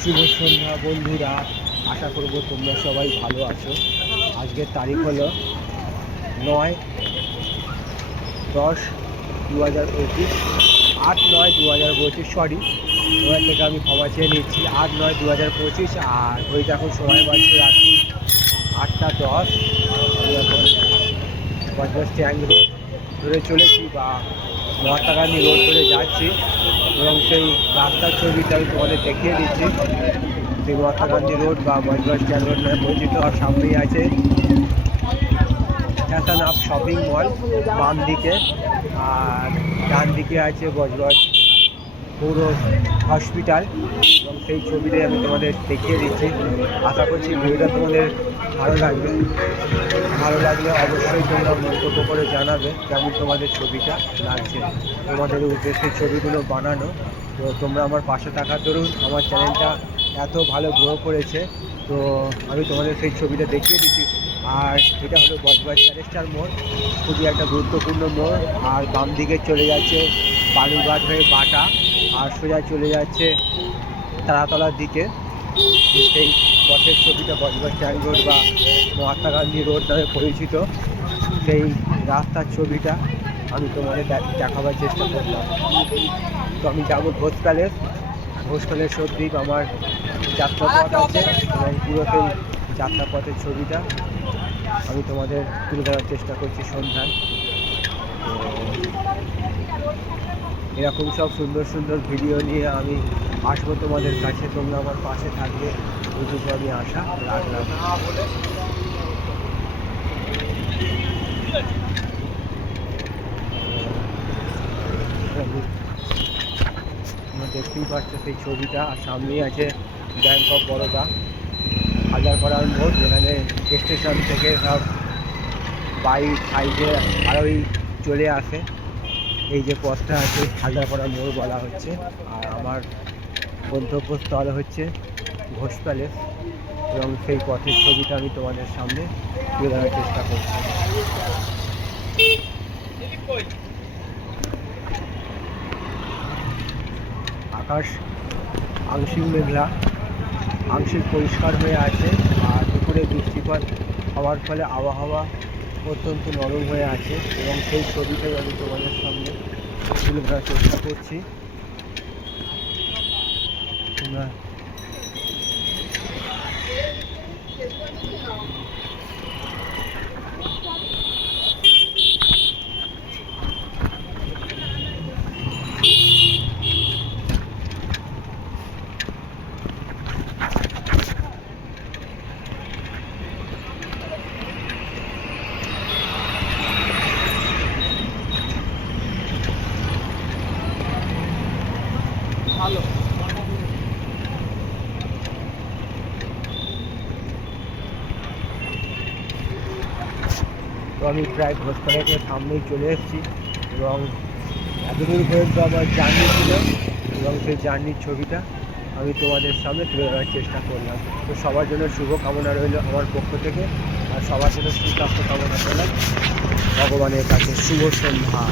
শুভ সন্ধ্যা, বন্ধুরা। আশা করব তোমরা সবাই ভালো আছো। আজকের তারিখ হলো নয় দশ দু হাজার পঁচিশ। আট নয় দু হাজার পঁচিশ সরি ওখান থেকে আমি ক্ষমা চেয়ে নিচ্ছি। আট নয় দু হাজার পঁচিশ, আর ওই দেখো সময় বাজছে রাত্রি আটটা দশ। আমি এখন বজবজ ট্যাঙ্ক ধরে চলেছি বা মহাত্মা গান্ধী রোড ধরে যাচ্ছি এবং সেই রাস্তার ছবিটা আমি তোমাদের দেখিয়ে দিচ্ছি। সেই মহাত্মা গান্ধী রোড বা বজবজ ট্যাঙ্ক রোড নামে পরিচিত, আর সামনেই আছে একটা নাম শপিং মল বাম দিকে আর ডান দিকে আছে বজবজ পৌর হসপিটাল। এবং সেই ছবিটাই আমি তোমাদের দেখিয়ে দিচ্ছি। আশা করছি ভিডিওটা তোমাদের ভালো লাগবে। ভালো লাগলে অবশ্যই তোমরা মন্তব্য করে জানাবে কেমন তোমাদের ছবিটা লাগছে। তোমাদের উদ্দেশ্যে ছবিগুলো বানানো। তো তোমরা আমার পাশে থাকার দরুন আমার চ্যানেলটা এত ভালো গ্রো করেছে। তো আমি তোমাদের সেই ছবিটা দেখিয়ে দিচ্ছি। আর এটা হলো বজবাজ প্যালেস্টার মোড়। খুবই একটা গুরুত্বপূর্ণ মোড়। আর বাম দিকে চলে যাচ্ছে বালুরঘাট হয়ে বাটা। আর সোজা চলে যাচ্ছে তারাতলার দিকে। সেই পথের ছবিটা বজবাজ ট্যাঙ্ক রোড বা মহাত্মা গান্ধী রোড নামে পরিচিত। সেই রাস্তার ছবিটা আমি তোমাদের দেখাবার চেষ্টা করলাম। তো আমি যাব ঘোষ প্যালেস। ঘোষ প্যালেস আমার যাত্রাপথ আছে এবং পুরো সেই যাত্রাপথের ছবিটা। আমি তোমাদের তুলে ধরার চেষ্টা করছি সন্ধ্যায়। এরকম সব সুন্দর সুন্দর ভিডিও নিয়ে আমি আসব তোমাদের কাছে। তোমরা আমার পাশে থাকবে। এইটুকু আমি আশা রাখলাম। দেখতেই পাচ্ছ সেই ছবিটা। আর সামনেই আছে ব্যাংক অফ বরোদা। হাজার করার মোড় যেখানে স্টেশন থেকে সব বাইক সাইডে আরোই চলে আসে। এই যে পথটা আছে হাজারপাড়া মোড় বলা হচ্ছে। আর আমার গন্তব্যস্থল হচ্ছে ঘোষ প্যালেস এবং সেই পথের ছবিটা আমি তোমাদের সামনে তুলে ধরার চেষ্টা করছি। আকাশ আংশিক মেঘলা, আংশিক পরিষ্কার হয়ে আছে আর দুপুরে বৃষ্টিপাত হওয়ার ফলে আবহাওয়া অত্যন্ত নরম হয়ে আছে এবং সেই ছবিটাই আমি তোমাদের সামনে তুলে ধরার চেষ্টা করছি। তোমরা ভালো। তো আমি প্রায় ঘোষপাড়াকে সামনেই চলে এসেছি এবং এতদূর পর্যন্ত আমার জার্নি ছিল এবং সেই জার্নির ছবিটা আমি তোমাদের সামনে তুলে ধরার চেষ্টা করলাম। তো সবার জন্য শুভ কামনা রইল আমার পক্ষ থেকে আর সবার জন্য সুস্বাস্থ্য কামনা করলাম। ভগবানের কাছে শুভ সন্ধ্যা।